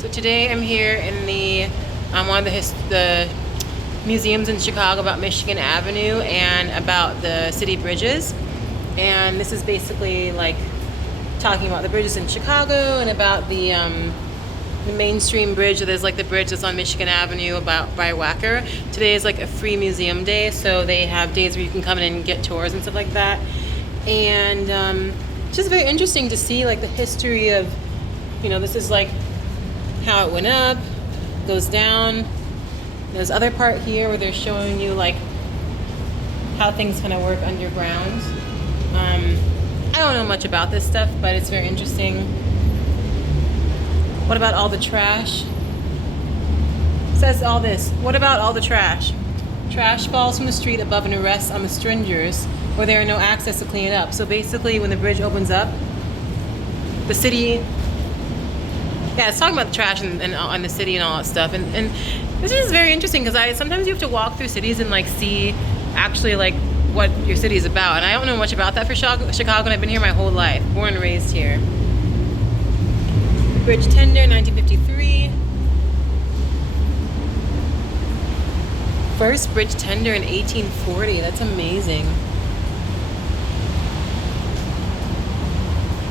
So today I'm here in the one of the museums in Chicago about Michigan Avenue and about the city bridges. And this is basically like talking about the bridges in Chicago and about the mainstream bridge. There's like the bridge that's on Michigan Avenue about by Wacker. Today is like a free museum day, so they have days where you can come in and get tours and stuff like that. And it's just very interesting to see like the history of, this is like how it went up, goes down. There's other part here where they're showing you like how things kind of work underground. I don't know much about this stuff, but it's very interesting. What about all the trash? It says all this. What about all the trash? Trash falls from the street above and rests on the stringers where there are no access to clean it up. So basically when the bridge opens up, the city, it's talking about the trash and the city and all that stuff. And this is very interesting because sometimes you have to walk through cities and like see actually like what your city is about. And I don't know much about that for Chicago, and I've been here my whole life, born and raised here. Bridge tender, 1953. First bridge tender in 1840. That's amazing.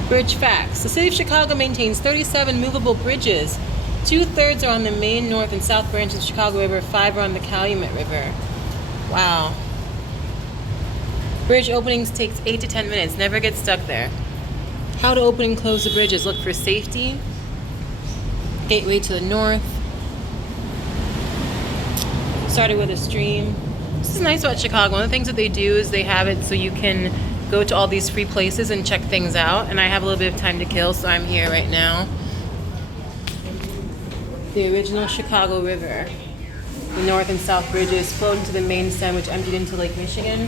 Bridge facts. The city of Chicago maintains 37 movable bridges. 2/3 are on the main north and south branches of the Chicago River. 5 are on the Calumet River. Wow. Bridge openings takes 8 to 10 minutes. Never get stuck there. How to open and close the bridges. Look for safety. Gateway to the north. Started with a stream. This is nice about Chicago. One of the things that they do is they have it so you can go to all these free places and check things out. And I have a little bit of time to kill, so I'm here right now. The original Chicago River. The north and south bridges flowed into the main stem, which emptied into Lake Michigan.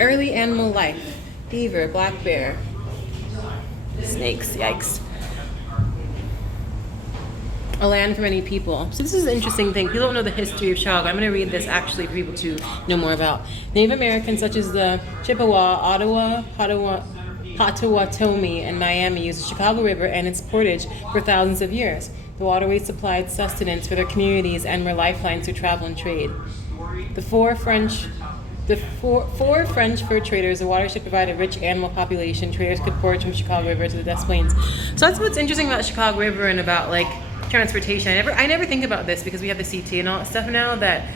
Early animal life. Beaver, black bear. Snakes, yikes. A land for many people. So this is an interesting thing. People don't know the history of Chicago. I'm going to read this actually for people to know more about. Native Americans such as the Chippewa, Ottawa, Potawatomi, and Miami used the Chicago River and its portage for thousands of years. The waterways supplied sustenance for their communities and were lifelines to travel and trade. The four French fur traders, the watershed provided a rich animal population. Traders could portage from Chicago River to the Des Plaines. So that's what's interesting about Chicago River and about like transportation. I never think about this because we have the CT and all that stuff now, that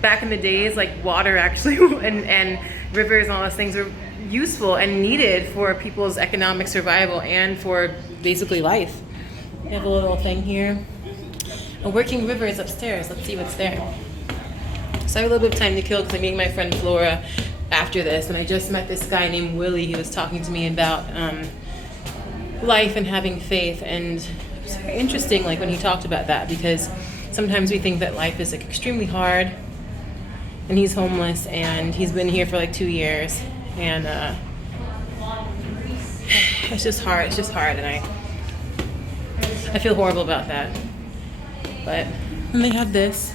back in the days like water actually and rivers and all those things were useful and needed for people's economic survival and for basically life. We have a little thing here. A working river is upstairs. Let's see what's there. So I have a little bit of time to kill because I'm meeting my friend Flora after this, and I just met this guy named Willie. He was talking to me about life and having faith, and it was very interesting like when he talked about that, because sometimes we think that life is like extremely hard, and he's homeless and he's been here for like 2 years, and it's just hard, and I feel horrible about that. But then they have this.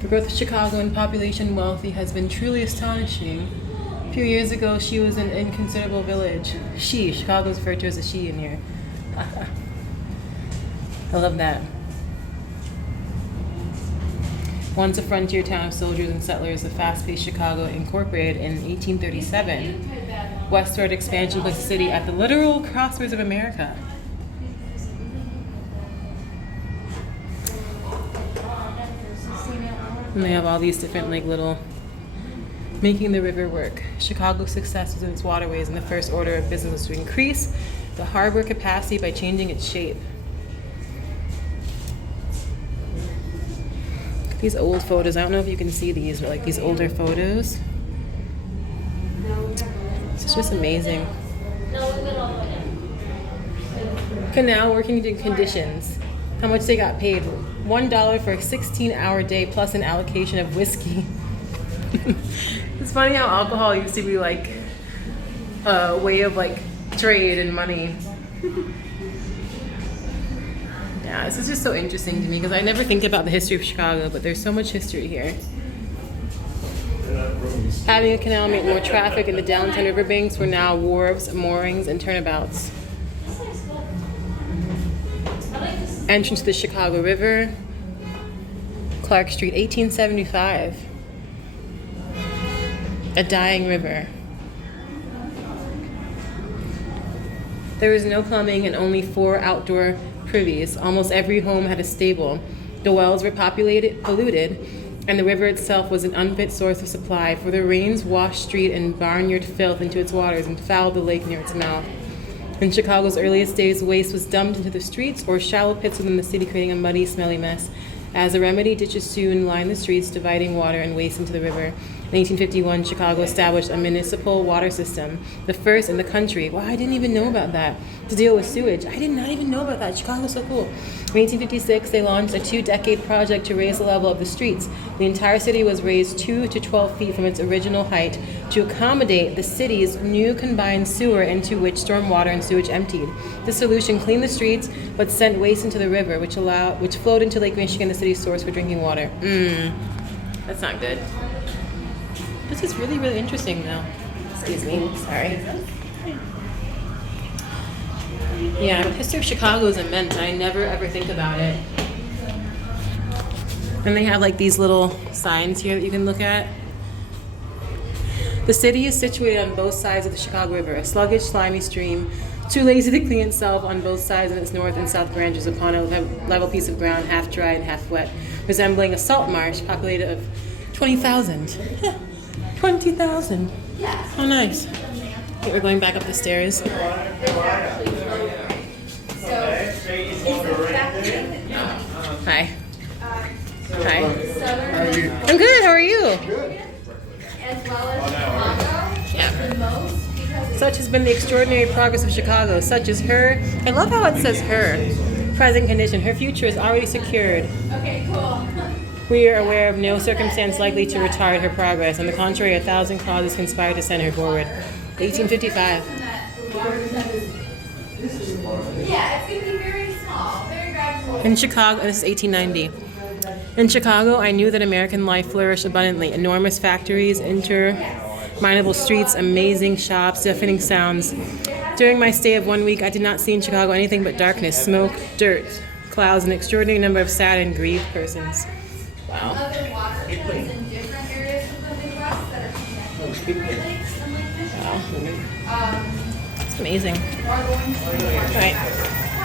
The growth of Chicago and population wealthy has been truly astonishing. A few years ago, she was an inconsiderable village. Chicago's referred to as a she in here. I love that. Once a frontier town of soldiers and settlers, the fast-paced Chicago incorporated in 1837. Westward expansion placed the city at the literal crossroads of America. And they have all these different like little making the river work. Chicago's success was in its waterways, and the first order of business was to increase the harbor capacity by changing its shape. These old photos, I don't know if you can see these, but like these older photos. It's just amazing. Canal working conditions. How much they got paid? $1 for a 16-hour day plus an allocation of whiskey. It's funny how alcohol used to be like a way of like trade and money. Yeah, this is just so interesting to me because I never think about the history of Chicago, but there's so much history here. Having a canal made more traffic in the downtown riverbanks were now wharves, moorings, and turnabouts. Entrance to the Chicago River. Clark Street, 1875. A dying river. There was no plumbing and only 4 outdoor privies. Almost every home had a stable. The wells were polluted, and the river itself was an unfit source of supply, for the rains washed street and barnyard filth into its waters and fouled the lake near its mouth. In Chicago's earliest days, waste was dumped into the streets or shallow pits within the city, creating a muddy, smelly mess. As a remedy, ditches soon lined the streets, dividing water and waste into the river. In 1851, Chicago established a municipal water system, the first in the country. Wow, I didn't even know about that. To deal with sewage. I did not even know about that. Chicago's so cool. In 1856, they launched a 2-decade project to raise the level of the streets. The entire city was raised 2 to 12 feet from its original height to accommodate the city's new combined sewer into which stormwater and sewage emptied. This solution cleaned the streets but sent waste into the river, which flowed into Lake Michigan, the city's source for drinking water. That's not good. This is really, really interesting though. Excuse me, sorry. Yeah, the history of Chicago is immense. I never ever think about it. And they have like these little signs here that you can look at. The city is situated on both sides of the Chicago River, a sluggish, slimy stream, too lazy to clean itself on both sides of its north and south branches upon a level piece of ground, half dry and half wet, resembling a salt marsh populated of 20,000. 20,000. How nice. Okay, we're going back up the stairs. Hi. Hi. I'm good. How are you? As well as Chicago, Yeah. the most because Such has been the extraordinary progress of Chicago. Such is her. I love how it says her. Present condition. Her future is already secured. okay, cool. We are aware of no circumstance likely to retard her progress. On the contrary, 1,000 causes conspire to send her forward. 1855. Yeah, it's gonna be very small, very gradual. In Chicago, this is 1890. In Chicago, I knew that American life flourished abundantly. Enormous factories, interminable streets, amazing shops, deafening sounds. During my stay of 1 week, I did not see in Chicago anything but darkness, smoke, dirt, clouds, and an extraordinary number of sad and grieved persons. Wow. Other watersheds in different areas of the Midwest that are connected to Great Lakes and Lake Michigan. It's amazing. Are going to All right.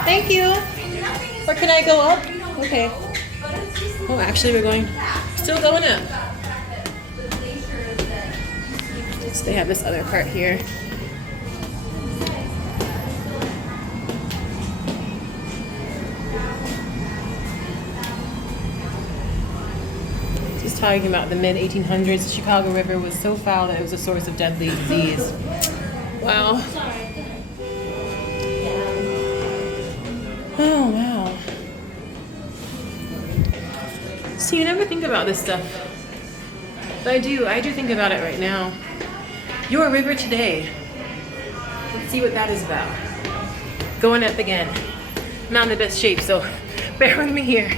Thank you. nothing is Or can I go up? you don't Okay. know, but it's just Oh, actually, we're going. Still going up. the fact that the glacier is that So they have this other part here. Just talking about the mid 1800s, the Chicago River was so foul that it was a source of deadly disease. Wow. Oh, wow. So you never think about this stuff. But I do think about it right now. Your river today. Let's see what that is about. Going up again. Not in the best shape, so bear with me here.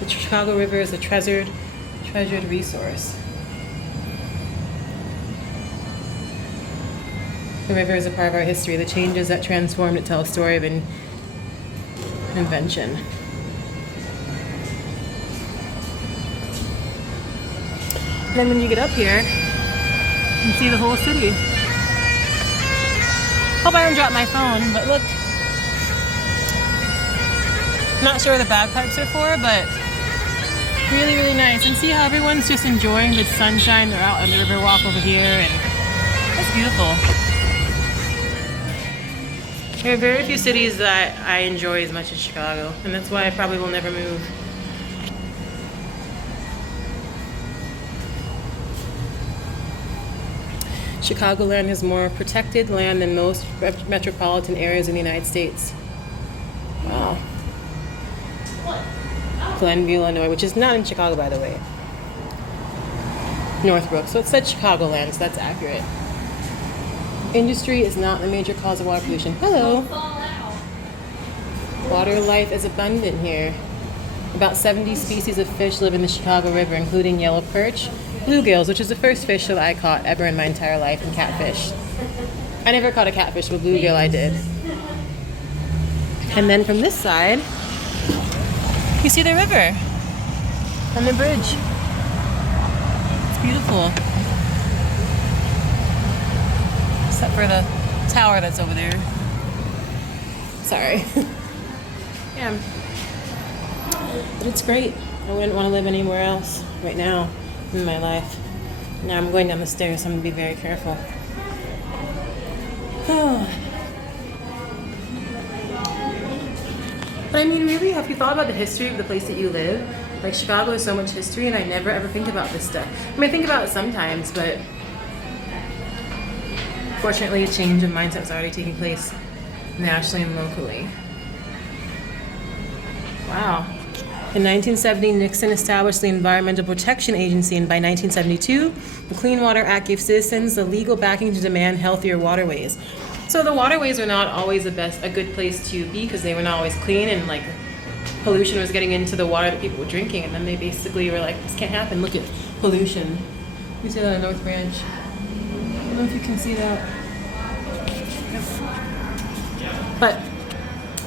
The Chicago River is a treasured resource. The river is a part of our history. The changes that transformed it tell a story of invention. And then when you get up here, you can see the whole city. Hope I don't drop my phone, but look. Not sure what the bagpipes are for, but really, really nice. And see how everyone's just enjoying the sunshine. They're out on the river walk over here, and it's beautiful. There are very few cities that I enjoy as much as Chicago, and that's why I probably will never move. Chicagoland has more protected land than most metropolitan areas in the United States. Wow. Glenview, Illinois, which is not in Chicago, by the way. Northbrook, so it said Chicagoland, so that's accurate. Industry is not the major cause of water pollution. Hello. Water life is abundant here. About 70 species of fish live in the Chicago River, including yellow perch, bluegills, which is the first fish that I caught ever in my entire life, and catfish. I never caught a catfish, but bluegill I did. And then from this side, you see the river on the bridge. It's beautiful. Except for the tower that's over there. Sorry. Yeah. But it's great. I wouldn't want to live anywhere else right now in my life. Now I'm going down the stairs, so I'm going to be very careful. But I mean, really, have you thought about the history of the place that you live? Like, Chicago has so much history, and I never ever think about this stuff. I mean, I think about it sometimes, but fortunately, a change of mindset is already taking place nationally and locally. Wow. In 1970, Nixon established the Environmental Protection Agency, and by 1972, the Clean Water Act gave citizens the legal backing to demand healthier waterways. So the waterways were not always a good place to be because they were not always clean, and like pollution was getting into the water that people were drinking, and then they basically were like, this can't happen, look at pollution. You see that on North Branch? I don't know if you can see that. But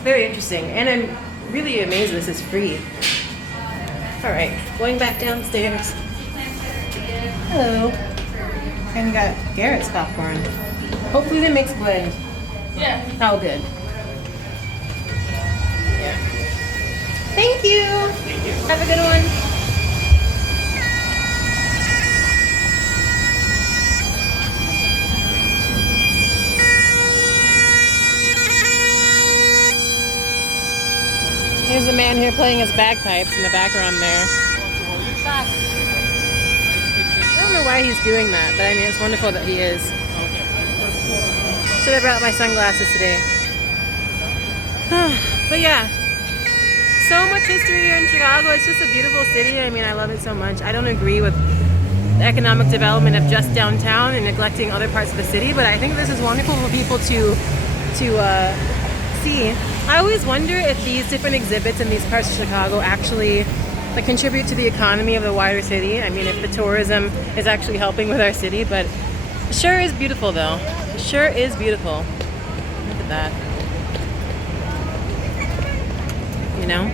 very interesting, and I'm really amazed this is free. All right, going back downstairs. Hello. And got Garrett's popcorn. Hopefully they mix blend. Yeah. How good. Yeah. Thank you. Thank you. Have a good one. Here's a man here playing his bagpipes in the background there. I don't know why he's doing that, but I mean, it's wonderful that he is. Should have brought my sunglasses today. But yeah, so much history here in Chicago. It's just a beautiful city. I mean, I love it so much. I don't agree with the economic development of just downtown and neglecting other parts of the city, but I think this is wonderful for people to see. I always wonder if these different exhibits in these parts of Chicago actually like contribute to the economy of the wider city. I mean, if the tourism is actually helping with our city, but it sure is beautiful though. It sure is beautiful. Look at that. You know?